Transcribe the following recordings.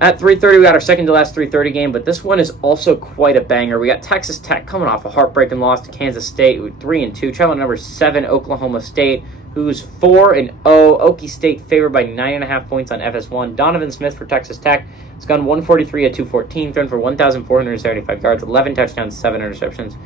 At 3:30, we got our second to last 3:30 game, but this one is also quite a banger. We got Texas Tech coming off a heartbreaking loss to Kansas State with 3-2, traveling number 7 Oklahoma State, who's 4-0. Okie State favored by 9.5 points on FS1. Donovan Smith for Texas Tech has gone 143 at 214, thrown for 1,475 yards, 11 touchdowns, 7 interceptions.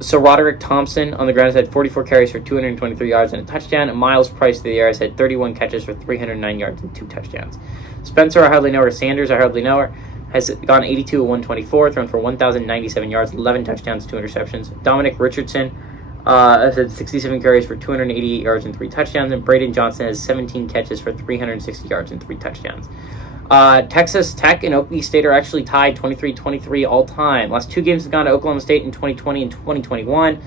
So Roderick Thompson on the ground has had 44 carries for 223 yards and a touchdown. And Miles Price through the air has had 31 catches for 309 yards and 2 touchdowns. Spencer, I hardly know her. Sanders, I hardly know her, has gone 82 at 124, thrown for 1,097 yards, 11 touchdowns, 2 interceptions. Dominic Richardson has had 67 carries for 288 yards and 3 touchdowns. And Braden Johnson has 17 catches for 360 yards and 3 touchdowns. Texas Tech and Oklahoma State are actually tied 23-23 all time. Last 2 games have gone to Oklahoma State in 2020 and 2021.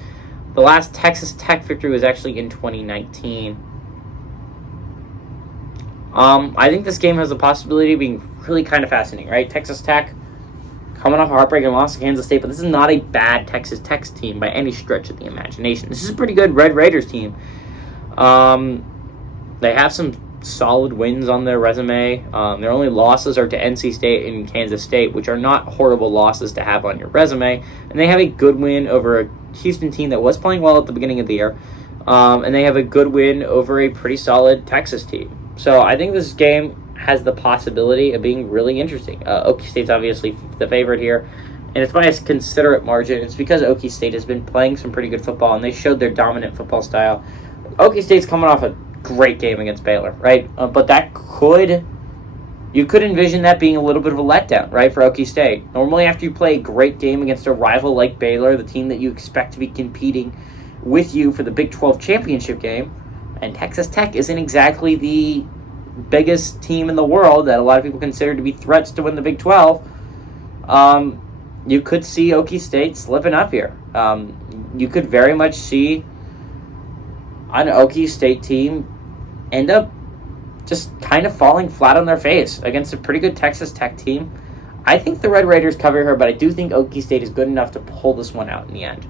The last Texas Tech victory was actually in 2019. I think this game has the possibility of being really kind of fascinating, right? Texas Tech coming off a heartbreaking loss to Kansas State, but this is not a bad Texas Tech team by any stretch of the imagination. This is a pretty good Red Raiders team. They have some solid wins on their resume. Their only losses are to NC State and Kansas State, which are not horrible losses to have on your resume. And they have a good win over a Houston team that was playing well at the beginning of the year. And they have a good win over a pretty solid Texas team. So I think this game has the possibility of being really interesting. Okie State's obviously the favorite here. And it's by a considerate margin. It's because Okie State has been playing some pretty good football, and they showed their dominant football style. Okie State's coming off a great game against Baylor, right? But you could envision that being a little bit of a letdown, right, for Okie State. Normally, after you play a great game against a rival like Baylor, the team that you expect to be competing with you for the Big 12 championship game, and Texas Tech isn't exactly the biggest team in the world that a lot of people consider to be threats to win the Big 12, you could see Okie State slipping up here. You could very much see an Okie State team end up just kind of falling flat on their face against a pretty good Texas Tech team. I think the Red Raiders cover here, but I do think Okie State is good enough to pull this one out in the end.